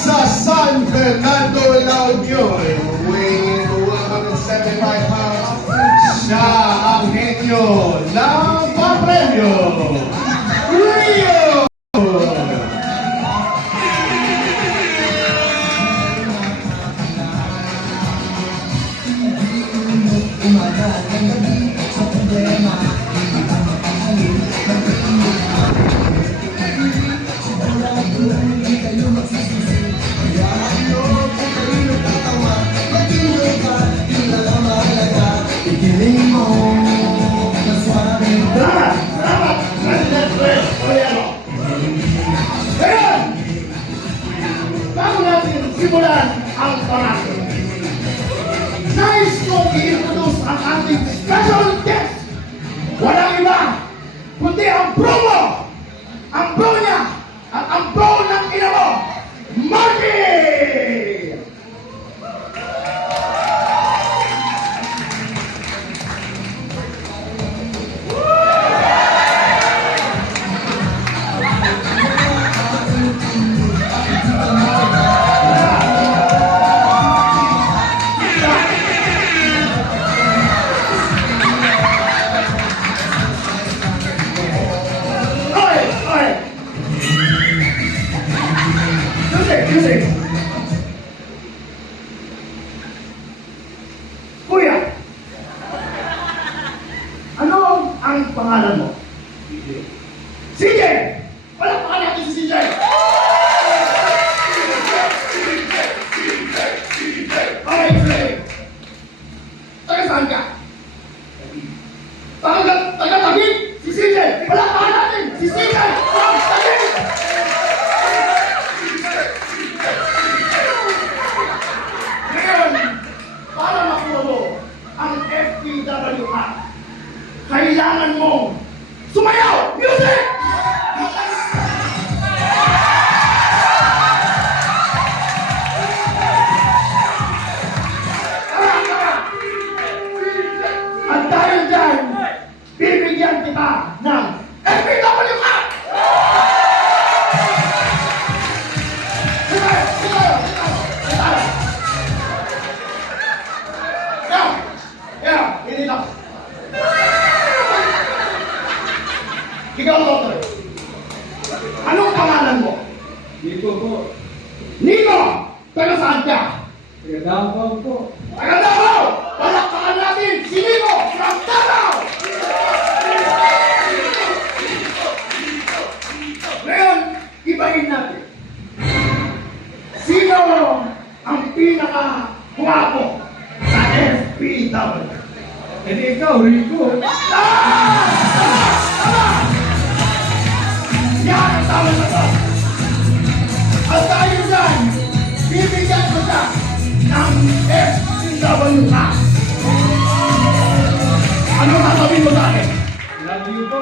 sa San Fernando, La Union, weighing 175 pounds, siya ang henyo ng papremyo, Rio! Simulan ang parado. Nais kong i-introduce ang ating special guest. Walang iba, kundi ang bro mo, ang bro niya, at ang bro ng ina mo, Marky! Music. Kuya, ano ang pangalan mo? CJ! Walang pangalan natin si CJ! Okay, sige. Taga saan ka? Taga Taguig! Si CJ! Walang pangalan natin! Si CJ! From Taguig! Para makuha mo ang FPWA, kailangan mo sumayaw! Music! At dahil dyan, bibigyan kita ng FPWA! Ini lang. Ikaw, Doctor. Anong pangalan mo? Nico po. Nico! Taga saan ka? Taga Davao po. Taga Davao! Palakpakan natin si Nico from Davao! Ngayon, ibahin natin. Sino ang pinaka-guwapo sa FPW? Hindi ikaw, Rico. Yan ang tama na to. At dahil dyan, bibigyan ko siya ng FPWA. Ano sasabihin mo sa akin? Love you po.